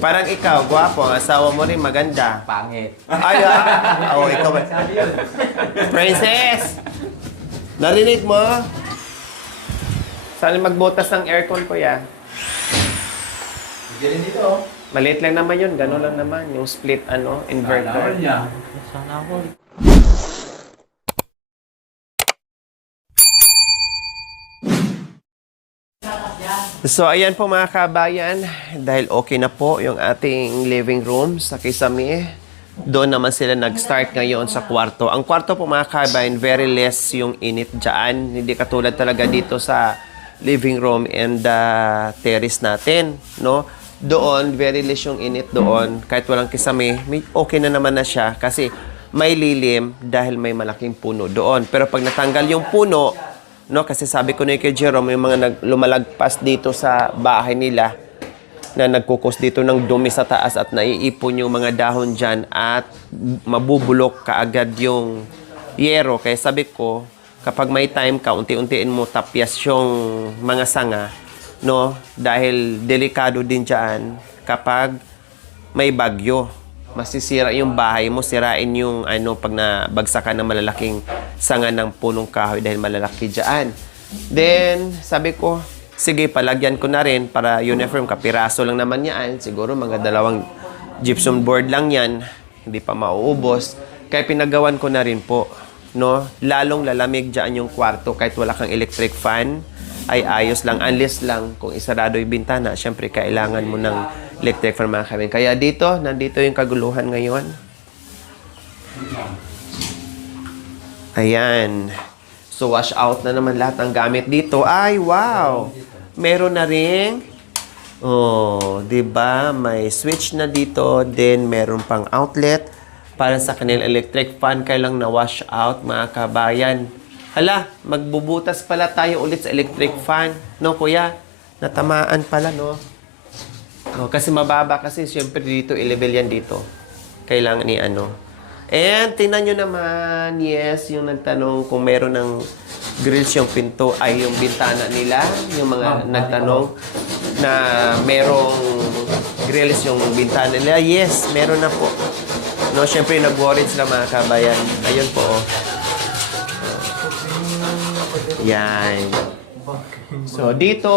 Parang ikaw, gwapo. Ang asawa mo rin maganda. Pangit. Ay, oh, ikaw ba? Princess! Narinig mo? Saan magbutas ng aircon ko yan? Hindi rin dito. Maliit lang naman yun. Gano'n lang naman. Yung split, inverter. Sana ako. So, ayan po mga kabayan. Dahil okay na po yung ating living room sa Kisame. Doon naman sila nag-start ngayon sa kwarto. Ang kwarto po mga kabayan, very less yung init dyan. Hindi katulad talaga dito sa living room and terrace natin, no? Doon, very less yung init doon. Kahit walang kisame, okay na naman na siya kasi may lilim dahil may malaking puno doon. Pero pag natanggal yung puno, no, kasi sabi ko na kay Jerome, yung mga lumalagpas dito sa bahay nila na nagkukos dito ng dumi sa taas at naiipon yung mga dahon dyan at mabubulok kaagad yung yero. Kaya sabi ko, kapag may time ka, unti-untiin mo tapyas yung mga sanga, no? Dahil delikado din dyan kapag may bagyo. Masisira yung bahay mo, sirain yung pag nabagsakan ng malalaking sanga ng punong kahoy dahil malalaki dyan. Then, sabi ko, sige, palagyan ko na rin para uniform. Kapiraso lang naman yan. Siguro mga 2 gypsum board lang yan. Hindi pa mauubos. Kaya pinagawan ko na rin po. No? Lalong lalamig dyan yung kwarto kahit wala kang electric fan. Ay ayos lang. Unless lang kung isarado yung bintana, syempre kailangan mo ng electric fan mga kami. Kaya dito, nandito yung kaguluhan ngayon. Ayan. So, wash out na naman lahat ng gamit dito. Ay, wow! Meron na rin. Oh, 'di ba? May switch na dito, then meron pang outlet para sa kanilang electric fan kaya lang na wash out mga kabayan. Hala, magbubutas pala tayo ulit sa electric fan. No, kuya? Natamaan pala, no? No, kasi mababa kasi syempre dito, i-level yan dito. Kailangan ni And tingnan nyo naman, yes, yung nagtanong kung meron ng grills yung pinto ay yung bintana nila. Yung mga nagtanong na merong grills yung bintana nila. Yes, meron na po. No, syempre nag-worried sila mga kabayan. Ayun po. Oh. Yan. So dito,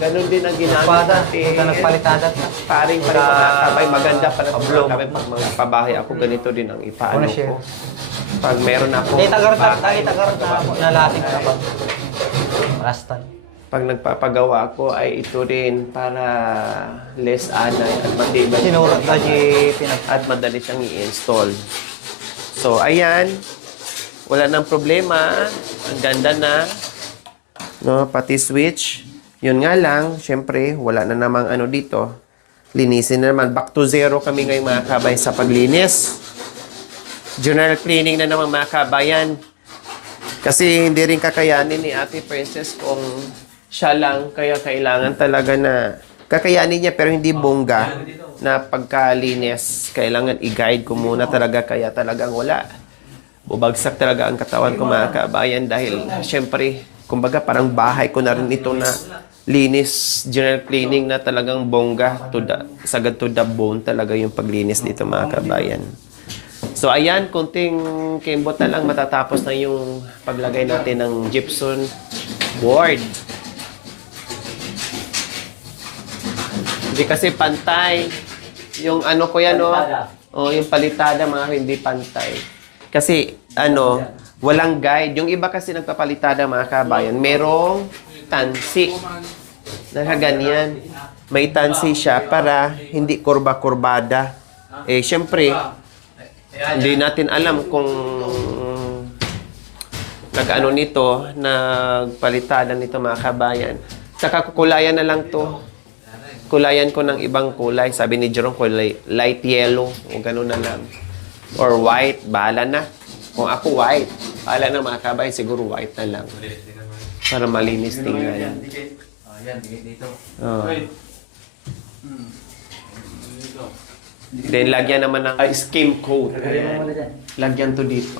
ganun din ang ginamit natin. Nagpalitadat na. Paring pa rin mga kabay. Maganda pa rin mga kabay. Pag mga pabahay ako, ganito din ang ipaano ko. Pag meron ako Itagarot na ako. Nalating na ba? Rastan. Pag nagpapagawa ako ay ito rin para less anay at matibay. Sinurot na at madali siyang i-install. So ayan. Wala nang problema. Ang ganda na. No, pati switch. Yun nga lang, syempre, wala na namang dito. Linisin na naman. Back to zero kami ngayon mga kabay sa paglinis. General cleaning na naman mga kabayan. Kasi hindi rin kakayanin ni Ate Princess kung siya lang. Kaya kailangan talaga na kakayanin niya pero hindi bongga na pagkalinis. Kailangan i-guide ko muna talaga kaya talagang wala. Bubagsak talaga ang katawan ko mga kabayan dahil syempre, kumbaga parang bahay ko na rin ito na linis, general cleaning na talagang bongga, sagad to the bone talaga yung paglinis dito mga kabayan. So ayan, kunting kimbot na lang matatapos na yung paglagay natin ng gypsum board. Hindi kasi pantay. Yung ko yan, yung palitada mga hindi pantay. Kasi, walang guide. Yung iba kasi nagpapalitada mga kabayan, merong tansi. Nakaganyan. May tansi siya para hindi kurba-kurbada. Syempre, hindi natin alam kung nagpalitada nito mga kabayan. Saka kukulayan na lang to. Kulayan ko ng ibang kulay. Sabi ni Jerome, kulay light yellow o gano'n na lang. Or white, bahala na. Kung ako white, bahala na mga kabay, siguro white na lang. Para malinis tingnan. Yan, dito. Then, lagyan naman ng skim coat. Lagyan to dito.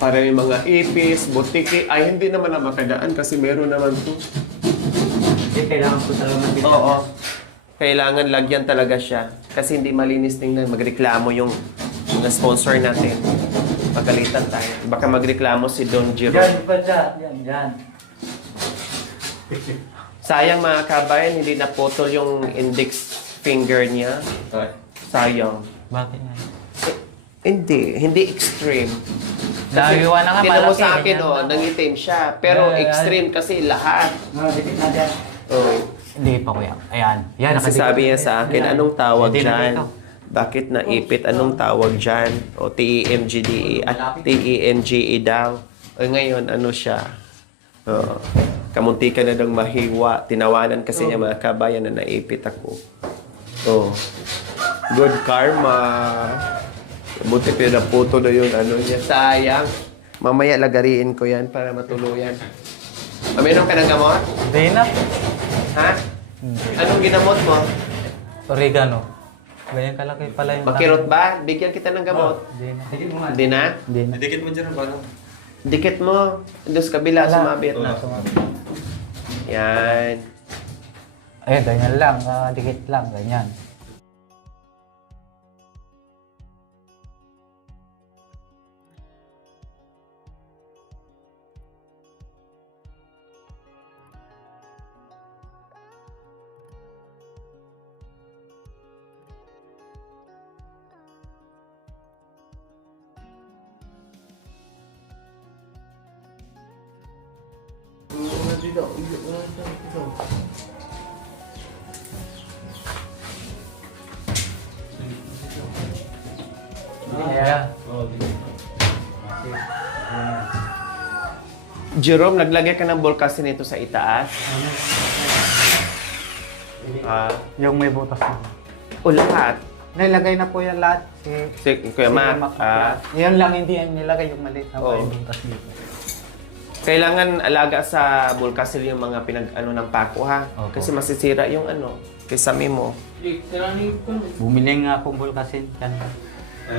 Para yung mga ipis, butiki, ay hindi naman na makadaan kasi meron naman to. Kailangan ko talaga ng Oo. Kailangan lagyan talaga siya. Kasi hindi malinis tingnan. Magreklamo yung mga sponsor natin. Pagalitan tayo. Baka magreklamo si Don Jerome. Yan, ba dyan? Yan. Sayang mga kabayan, hindi naputol yung index finger niya. Sayang. Bakit nga? Hindi extreme. Nahiwa na nga, Tinan mo malaki, sa akin, ganyan. nangitim siya. Pero extreme kasi lahat. Dikit na dyan. Oh. Hindi pa kuya. Ayan. Yan, Kasi sabi niya sa akin, anong tawag Hindi na dyan? dito. Bakit naipit? Anong tawag dyan? O TEMGDE at TENGE daw. O ngayon, ano siya? Oo. Kamunti ka na daw mahiwa. Tinawanan kasi niya mga kabayan na naipit ako. Oh. Good karma. Buti pinaputo na yung ano niya. Sayang. Mamaya lagariin ko yan para matuluyan. Meron ka ng gamot? Hindi na. Ha? Anong ginamot mo? Oregano. Ganyan kalaki pala yung... Makirot ba? Bigyan kita ng gamot. Hindi na. Hindi na? Hindi na. Dikit mo dyan ba? Dikit mo. Doon sa kabila, sumabit. Sumabit. Yan. Ayun, ganyan lang. Dikit lang. Ganyan. Yeah. Jerome, naglagay ka ng bulkasin nito sa itaas. Yung may butas na. O lahat. Nilagay na po yan lahat. Si Kuya Mac. Yan lang hindi yan nilagay yung maliit na may butas dito. Kailangan alaga sa bulkasil yung mga pinag-ano ng pako ha. Opo. Kasi masisira yung ano. Kisame mo. Bumili nga akong bulkasin. Yan.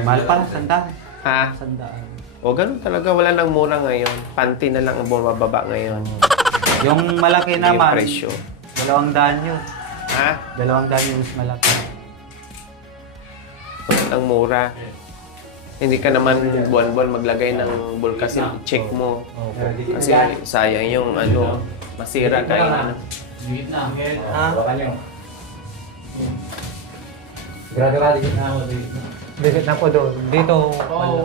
Mahal pa, sandaan. Ha? Sandaan. O ganun talaga. Wala nang mura ngayon. Panty na lang ang bumababa ngayon. Yung malaki Yung naman, presyo. 200 yun. Ha? 200 yung mas malaki. Wala nang mura. Hindi ka naman buwan-buwan maglagay ng bulkasil. Check mo. Kasi sayang yung ano. Masira kayo. Ano. Dikit na po doon. Dito,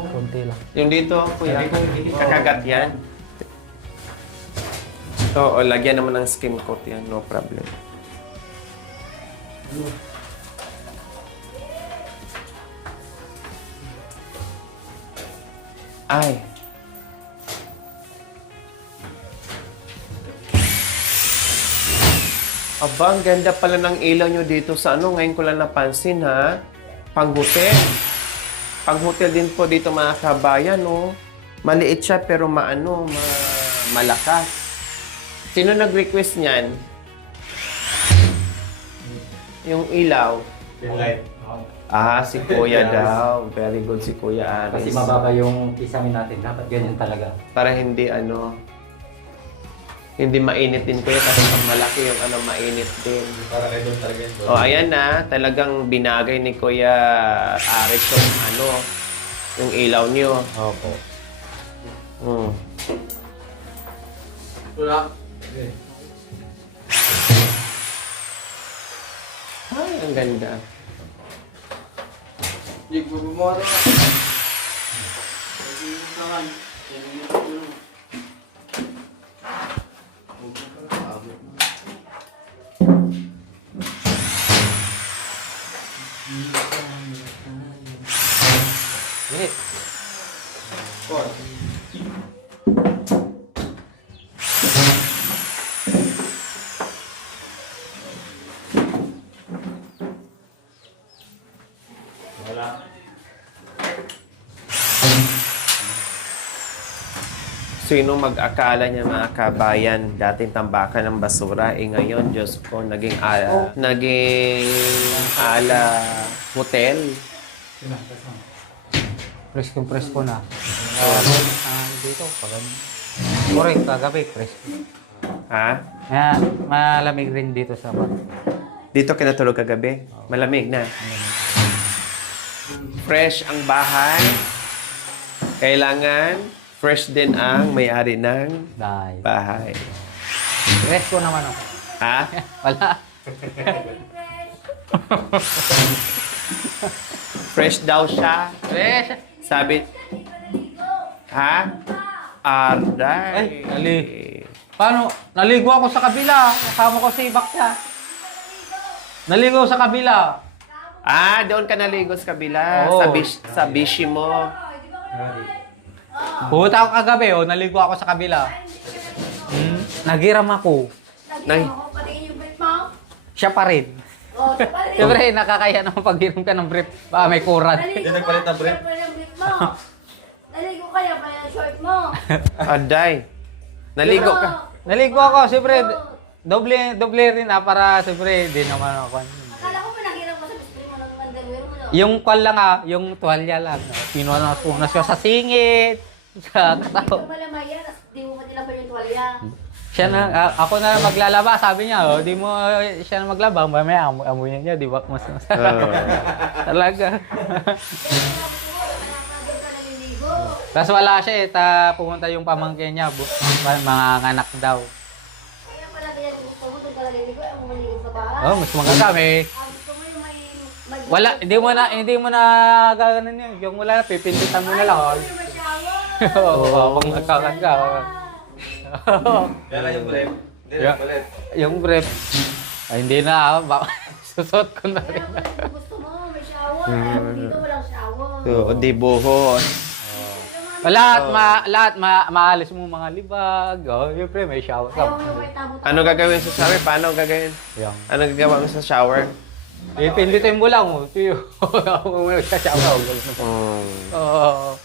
konti lang. Yung dito, kuya, kakagat yan. Oo, lagyan naman ng skin coat yan. No problem. Ay. Aba, ang ganda pala ng ilaw nyo dito sa ano. Ngayon ko lang napansin, ha? Pang-hotel. Pang-hotel din po dito mga kabayan, no? Maliit siya pero malakas. Sino nag-request niyan? Yung ilaw. Si Kuya daw. Very good si Kuya Aris. Kasi mababa yung kisame natin. Dapat ganyan talaga. Para hindi hindi mainit din Kuya kasi pag malaki yung mainit din. Para kayo doon talaga yun. O ayan na, talagang binagay ni Kuya Aris yung yung ilaw niyo. Opo. Wala. Ay, ang ganda. Hindi ko bumara. Dikit. Sino mag-akala niya mga kabayan, dating tambakan ng basura, ngayon, Diyos ko, naging hotel. Presko na. Dito, pag correct, kagabi, presko. Ha? Malamig rin dito sa bar. Dito ka natulog kagabi? Malamig na. Fresh ang bahay. Kailangan fresh din ang may-ari ng Dahil. bahay. Rest ko naman ako. Ha? Wala. Fresh daw siya. Rest. Sabi... Ha? Arday. Ay, Paano? Naligo ako sa kabila. Kasama ko si Bakya. Naligo sa kabila. Ah, doon ka naligo sa kabila. Oo. Sa bishi mo. Pumunta ako kagabi, naligo ako sa kabila. Nagiram ako. Nay. Siya pa rin. Siyempre, nakakaya naman pag-iram ka ng brief. Baka may kurat. Hindi nagpalit ng brief. Naligo kaya pa yung short mo. Arday. Naligo ka. Naligo ako, siyempre. Doble rin para siyempre, di naman ako. Akala ko pinaghirap ko sa biskuit mo ng underwear mo. No? Yung kwan lang yung tuwalya lang. Pinunas ko sa singit, sa katawan. Kung malamaya, tapos di mo matila pa yung tuwalya. Siya na, ako na maglalaba, sabi niya, di mo siya na maglaba, mamaya amuyin niya, di ba? Mas talaga. Tapos wala siya pumunta yung pamangkin niya, mga anak daw. Kaya pala kaya gusto mo doon talaga ligo, ang maligo sa bahay. Oh, mas magagami. Gusto mo yung may... Wala, hindi mo na gaganon yun. Yung wala, pipinditan mo na lang. Oh. May shower. Oo, pag nagkakan ka. Kaya yung brief. Hindi nagpalit. Yung brief, ay hindi na, susot ko na rin. Gusto mo, may shower. Ayaw mo dito, walang shower. Oo, di buhos. Lahat maalis mo mga libag. Oh, siyempre may shower Ayaw ka. mo yung may tabo-tabo. Ano gagawin sa shower? Paano gagawin? Yung. Ano gagawa mo sa shower? Ipinditin mo lang. Tiyo. Sa shower. Oo.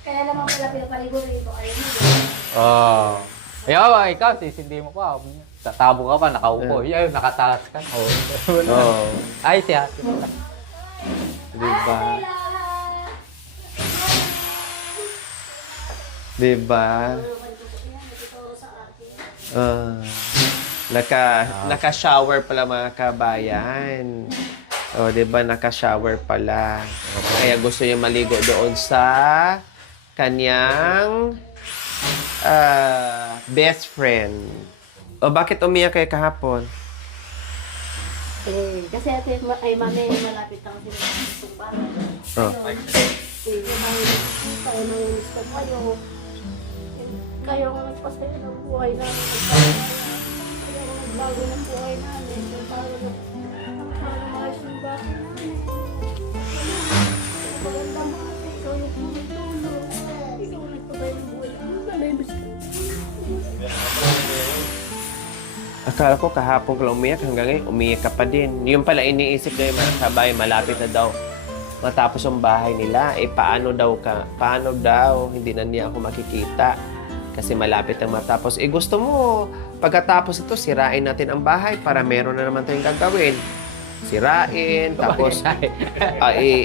Kaya naman pala pinapaligo rito. Ayaw mo. Oo. Ayaw, ikaw, sisindi mo pa. Tatabo ka pa, nakaupo. Ayaw, nakataas ka. Oo. Ay, siya. Diba? Diba? Naka-shower pala mga kabayan. O, diba? Naka-shower pala. Kaya gusto niya maligo doon sa kanyang best friend. O, bakit umiyak kayo kahapon? Kasi ate, ay mami, malapit lang sila sa tumbahan. Oh. Tayo may gusto kayo. Kayo ang nagpasaya ng buhay namin. Kayo ang nagbago ng buhay namin. Para maayos ng bahay namin. Maganda mo ate, ikaw yung tumutulong. Ikaw ang nagpasaya ng buhay namin. Akala ko kahapon ka lang umiyak, hanggang ngayon umiyak ka pa din. Yung pala iniisip na yung mga kabay, malapit na daw matapos ang bahay nila. Paano daw, hindi na niya ako makikita. Kasi malapit ang matapos. Gusto mo, pagkatapos ito, sirain natin ang bahay para meron na naman tayong gagawin. Sirain, tapos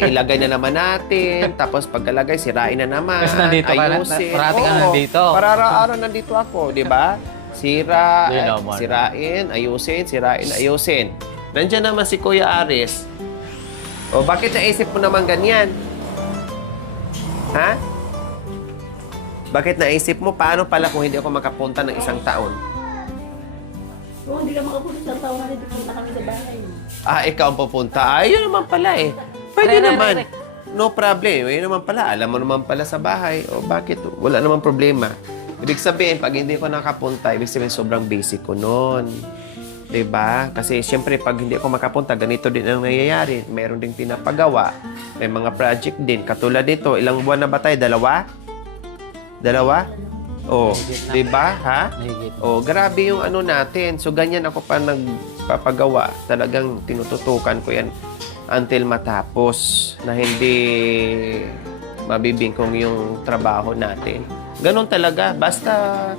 ilagay na naman natin, tapos pagkalagay, sirain na naman. Kasi nandito ka na, parati ka nandito. Para araw-araw nandito ako, di ba? Sira, Di naman. sirain, ayusin. Nandiyan naman si Kuya Aris. O, bakit naisip mo naman ganyan? Ha? Bakit naisip mo? Paano pala kung hindi ako makapunta ng isang taon? Kung hindi ka makapunta sa taon na dito, punta kami sa bahay. Ikaw ang pupunta. Yun naman pala eh. Pwede naman. No problem. Yun naman pala. Alam mo naman pala sa bahay. O bakit? Wala naman problema. Ibig sabihin, pag hindi ko nakapunta, ibig sabihin sobrang basic ko nun. Diba? Kasi siyempre, pag hindi ako makapunta, ganito din ang nangyayari. Meron ding pinapagawa. May mga project din. Katulad dito, ilang buwan na ba tayo? Dalawa? Oh, diba? Ha? Mahigit. Oh, grabe yung ano natin. So, ganyan ako pa nagpapagawa. Talagang tinututukan ko yan until matapos na hindi mabibingkong yung trabaho natin. Ganon talaga. Basta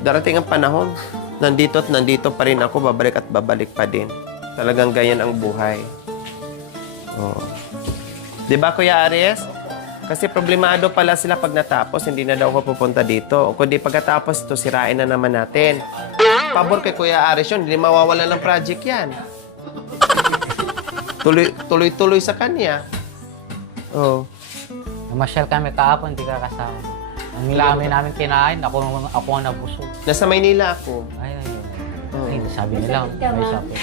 darating ang panahon, nandito at nandito pa rin ako, babalik at babalik pa din. Talagang ganyan ang buhay. Oh. Diba, Kuya Aries? Kasi problemado pala sila pag natapos, hindi na daw ako pupunta dito. O kundi pagkatapos ito, sirain na naman natin. Pabor kay Kuya Aris yun, hindi mawawala ng project yan. Tuloy-tuloy sa kanya. Oh. Namasyal kami kahapon, di ka kasama. Ang lami namin kinain, ako ang nabusog. Nasa Maynila ako. Ay, Oo. ay, sabi nila, may sakit.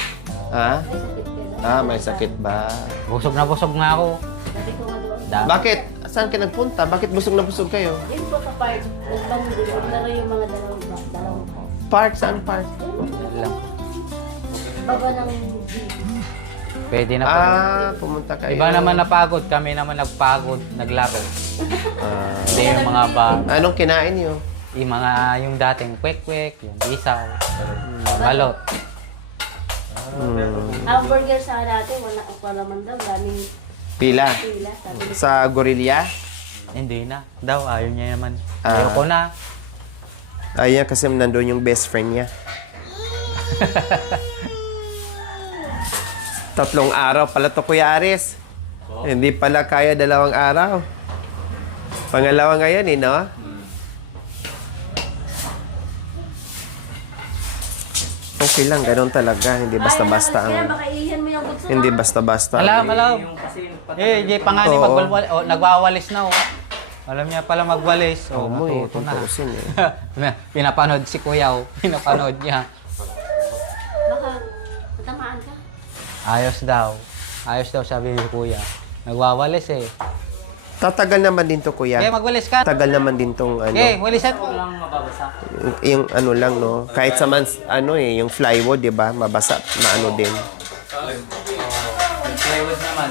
Ha? May sakit ka na. Ah, may sakit ba? Busog na busog nga ako. Sabi ko nga doon. Dami. Bakit? Saan ka nagpunta? Bakit busog na busog kayo? Yun po sa park. Naglaro yung mga dalawang po. Park? Saan park? Yan lang. Baba ng Pwede na po. Pumunta kayo. Iba naman napagod, kami naman nagpagod, naglaro. Ah. Hindi yung mga Anong kinain niyo? yung dating kwek-kwek, yung isaw, balot. hamburger sa natin. Wala man daw. Daming Pila? pila. Sabi ko, Sa Gorilla? Hindi na. Daw, ayaw niya naman. Ah. Ayoko na. Ayan, kasi nandun yung best friend niya. 3 araw pala to, Kuya Aris. Hindi pala kaya 2 araw. Pangalawa ngayon, no? Okay lang, ganun talaga. Hindi basta-basta Kaya ang... baka iyan mo yung butso. Hindi basta-basta. Alam. Di pa nga ni Oo. nagwawalis na, oh. Alam niya pala magwalis. Oh, mo eh, matuto na. tutuusin eh. Pinapanood si Kuya, oh. Pinapanood niya. Baka matamaan ka. Ayos daw. Ayos daw, sabi ni Kuya. Nagwawalis eh. Tatagal naman din to, Kuya. Kaya magwalis ka. Tagal naman din tong ano. Walisan mo. Lang mababasa. Yung ano lang, no? Kahit sa ano eh, yung plywood, di ba? Mabasa na ano din. Yung plywood naman,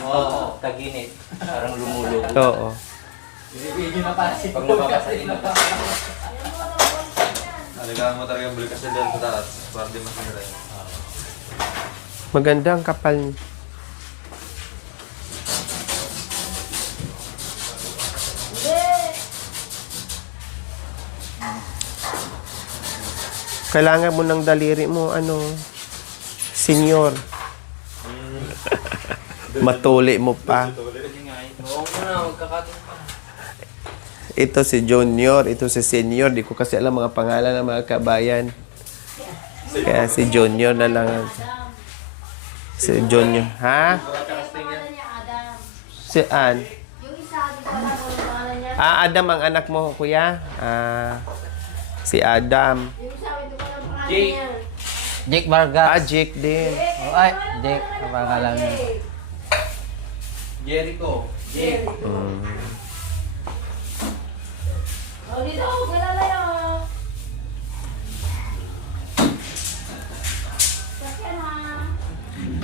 taginit. Parang lumulog. Oo. Hindi na para si Pag mababasa din. Alagaan mo talaga yung bulikas na doon sa taas. Para di masira. Maganda ang kapal. Kailangan mo ng daliri mo, senior. Matuli mo pa. Ito si Junior, ito si Senior. Di ko kasi alam mga pangalan ng mga kabayan. Kaya si Junior na lang. Si Junior. Ha? Pangalan niya, Adam. Si Ann. Yung isa, di ko alam kung ano pangalan niya. Adam ang anak mo, kuya? Si Adam. Yung isa, hindi ko alam pangalan niya. Jake Vargas. Jake din. Oh, ay, Jake. Ang pangalan niya. Jericho. Jake. Oh, dito, galalayo. Sakyan ha.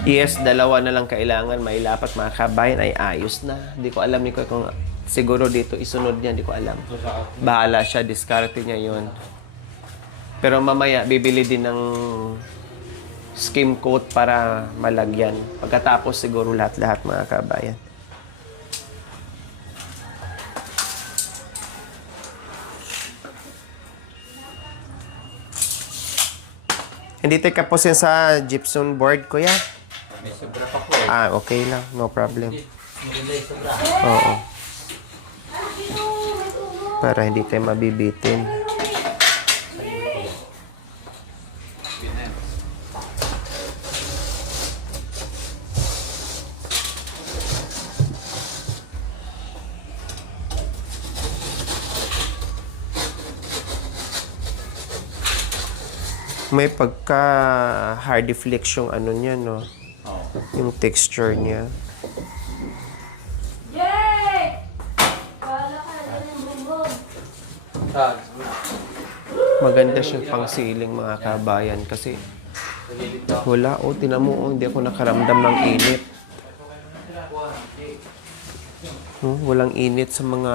Yes, 2 na lang kailangan. Mailapat mga kabayan ay ayos na. Hindi ko alam ni ko kung siguro dito isunod niya. Hindi ko alam. Bahala siya. Diskarte niya yun. Pero mamaya, bibili din ng skim coat para malagyan. Pagkatapos siguro lahat-lahat mga kabayan. Hindi tayo kapusin sa gypsum board, kuya? May sobra pa po. Okay lang. No problem. Maganda yung sobra. Oo. Para hindi tayo mabibitin. May pagka hardy flex yung ano niya, no? Yung texture niya. Yay! Kala ka, ganun bumbog. Maganda siya pang ceiling mga kabayan kasi wala, tinan mo, hindi ako nakaramdam ng init. Walang init sa mga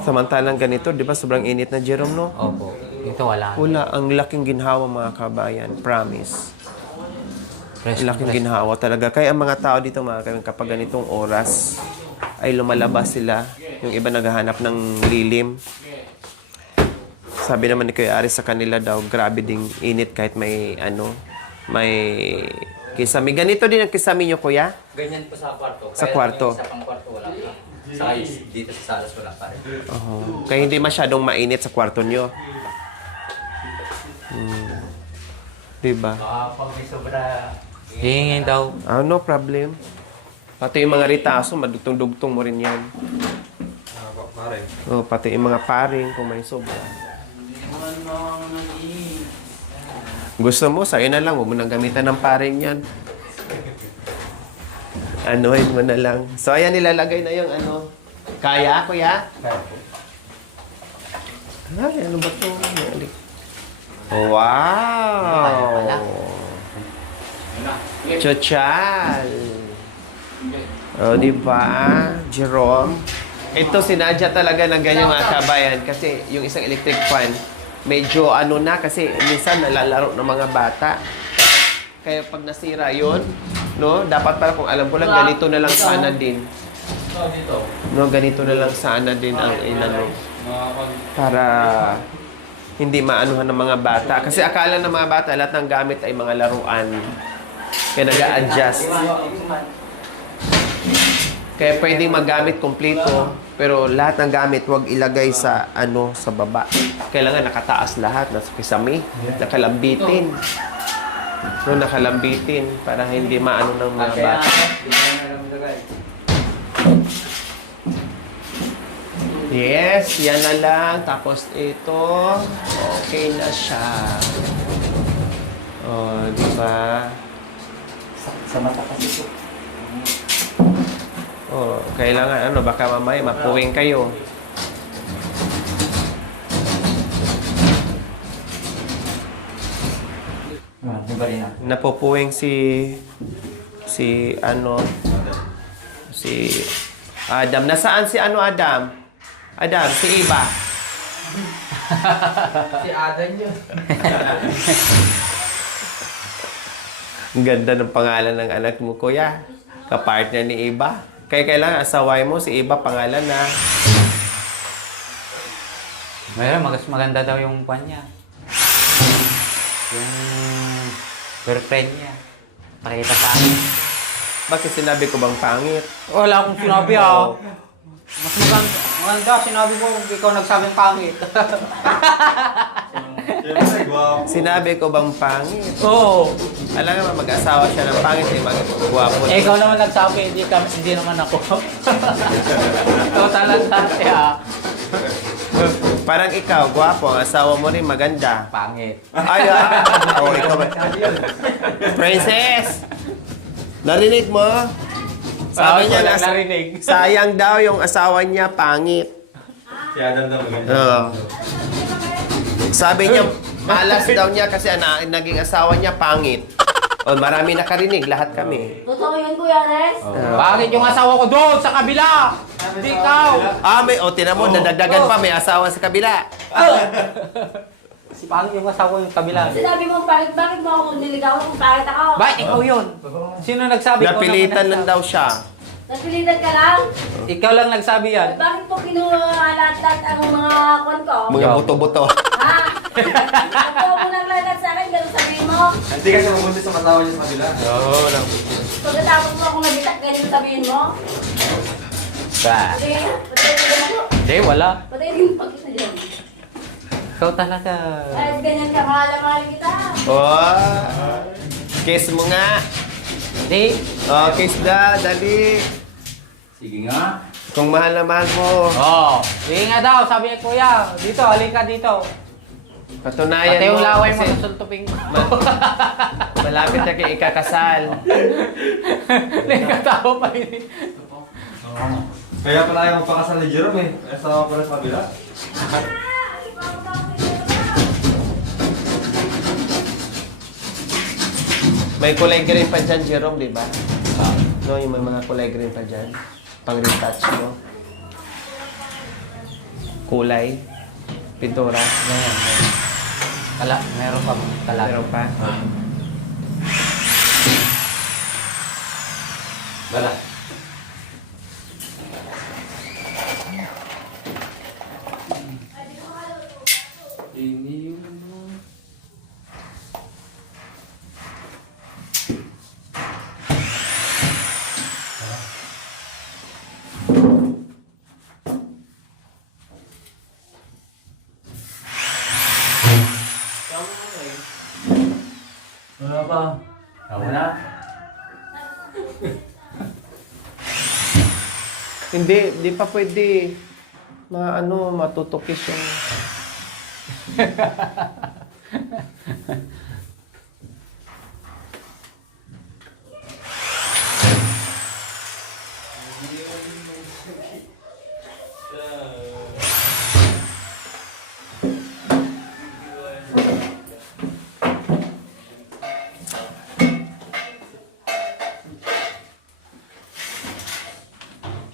samantalang ganito, di ba? Sobrang init na, Jerome, no? Opo. Ito wala. Wala, ang laking ginhawa mga kabayan. Promise. Fresh, Laking ginhawa talaga. Kaya ang mga tao dito mga kabayan, kapag ganitong oras, ay lumalabas sila. Yung iba naghahanap ng lilim. Sabi naman ni Kuya Aris sa kanila daw, grabe ding init kahit may kisame. Ganito din ang kisame nyo, Kuya? Ganyan po sa kwarto. Sa kwarto. Sa pang kwarto wala pa. Sa dito sa salas wala pa rin. Kaya hindi masyadong mainit sa kwarto nyo. Diba? Pag may sobra Hihingin daw. No problem. Pati yung mga ritaso, madugtong-dugtong mo rin yan. Pare. Pati yung mga paring kung may sobra. Gusto mo, sa'yo na lang. Huwag mo nang gamitan ng paring yan. Anuhin mo na lang. So, ayan, nilalagay na yung ano. Kaya, kuya? Ay, ano ba ito? Wow! Chochal! Di ba? Jerome? Ito, sinadya talaga ng ganyan mga kabayan kasi yung isang electric fan, medyo ano na kasi minsan nalalaro ng mga bata. Kaya pag nasira yun, no, dapat pala kung alam ko lang, ganito na lang sana din. No, ganito na lang sana din ang inano. Para hindi maanuhan ng mga bata. Kasi akala ng mga bata, lahat ng gamit ay mga laruan. Kaya nag-a-adjust. Kaya pwedeng magamit kompleto, pero lahat ng gamit huwag ilagay sa ano sa baba. Kailangan nakataas lahat, nasa kisame, nakalambitin. No, nakalambitin para hindi maano ng mga bata. Yes, yan na lang. Tapos ito, okay na siya. Di ba? Sa mata kasi ito. Kailangan ano, baka mamaya mapuwing kayo. Napupuwing si Adam. Nasaan si Adam? Adam, si Iba. Si Adan yun. Ang ganda ng pangalan ng anak mo, kuya. Kapartner ni Iba. Kaya kailangan asaway mo si Iba pangalan na. Mayroon, maganda daw yung pan niya. Yung girlfriend niya. Pakita sa akin. Bakit sinabi ko bang pangit? Wala akong sinabi Mas maganda, sinabi ko, ikaw nagsabing pangit. Siyempre, gwapo. Sinabi ko bang pangit? Oo. Alam nga mag-asawa siya ng pangit, mag-gwapo. Ikaw naman nagsabi, hindi naman ako. Ikaw talaga Parang ikaw, gwapo, ang asawa mo rin maganda. Pangit. Ay, ikaw ba? Princess! Narinig mo? Sabi niya, narinig. sayang daw yung asawa niya, pangit. Si Adam daw maganda. Oo. Sabi niya, malas daw niya kasi naging asawa niya, pangit. Marami nakarinig, lahat kami. Totoo yun, Kuya Res? Pangit yung asawa ko doon, sa kabila! Hindi ikaw! Tinan mo, nadagdagan pa, may asawa sa kabila. Pangit yung asawa yung kabila. Sinabi mo, bakit mo ako niligawan kung bakit ako? Bakit ikaw yun? Sino nagsabi? Napilitan lang daw siya. Napilitan ka lang? Ikaw lang nagsabi yan. Bakit po kinuha lahat ang mga kwan ko? Mga buto-buto. Ha? Ako mo nang lahat sa akin, ganun sabihin mo. Hindi kasi mabuti sa matawa niya sa kabila. Oo, lang. Pagkatapos mo akong nabitak, ganun sabihin mo. Patay mo. Hindi, wala. Patay din pagkita dyan. Ikaw talaga. Kahit ganyan ka, mahal kita. Kiss mo nga. Hindi. Kiss na, dali. Sige nga. Kung mahal na mahal mo. Sige nga daw, sabi ni Kuya. Dito, halika dito. Patunayan Pati yung mo. laway mo kasi sa sultuping mo. Malapit na kayo ikakasal. Nagkatawa pa yun. Kaya pala ayaw magpakasal ni Jerome eh. Asawa pala sa kabila. May kulay green pa dyan, Jerome, di ba? No, yung may mga kulay green pa dyan. Pang-retouch mo. Kulay. Pintura. Meron pa. Meron pa. Wala. Wala pa. Tama na. Hindi pa pwede matutukis yung...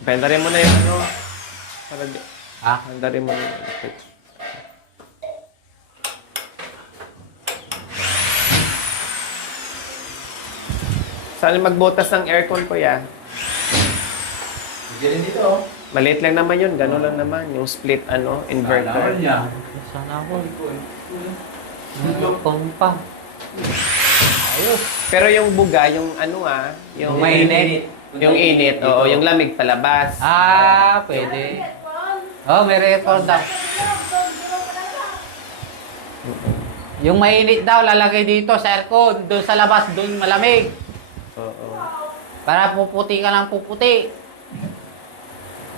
Benda rin mo na yung para di... Benda rin mo na yung... Saan magbutas ng aircon ko ya? Hindi rin dito, oh. Maliit lang naman yun, gano'n lang naman. Yung split, inverter. niya. Sana ako. Pa. Ayos. Pero yung buga, yung yung Mainit. Yung init, oo, yung lamig palabas. Pwede. Oh, may record daw. Yung mainit daw, lalagay dito sa aircon. Doon sa labas, doon malamig. Oo. Para puputi ka ng puputi.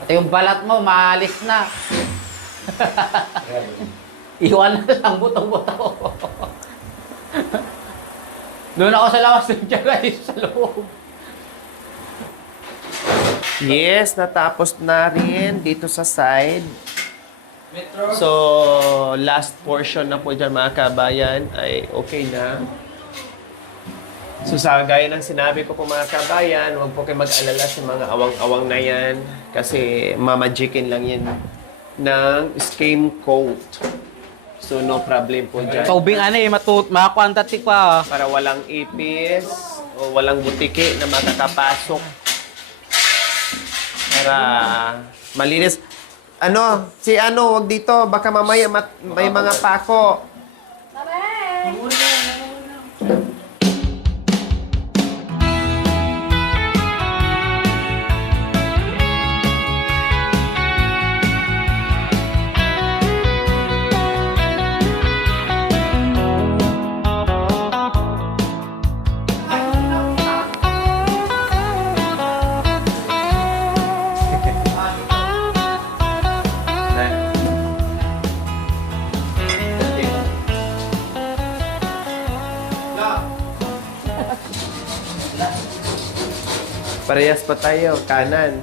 At yung balat mo, maalis na. Iwan na lang, buto-buto. Doon ako sa labas, doon siya guys, sa loob. Yes, natapos na rin dito sa side. Metro. So, last portion na po dyan mga kabayan ay okay na. So, sa gaya ng sinabi ko po mga kabayan, huwag po kayo mag-alala sa mga awang-awang na yan kasi mamagikin lang yan ng scheme coat. So, no problem po dyan. Tubing makakwantati pa. Para walang ipis o walang butiki na makakapasok. Para malinis. Wag dito. Baka mamaya may mga pako. Parehas pa tayo, kanan.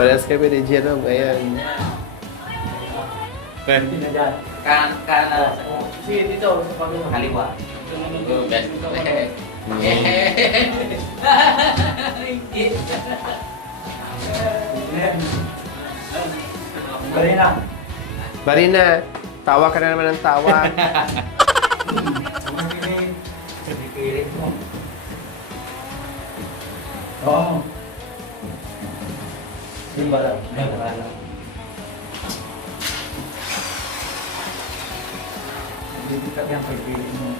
Parehas kami ni Jerome, ayan. Kanan. Sige, dito. Kaliwa. Barina, tawa ka na naman ng tawa. Oo. Yung bala. May bala. Hindi ka yung pagpili mo.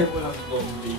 Walang zombie.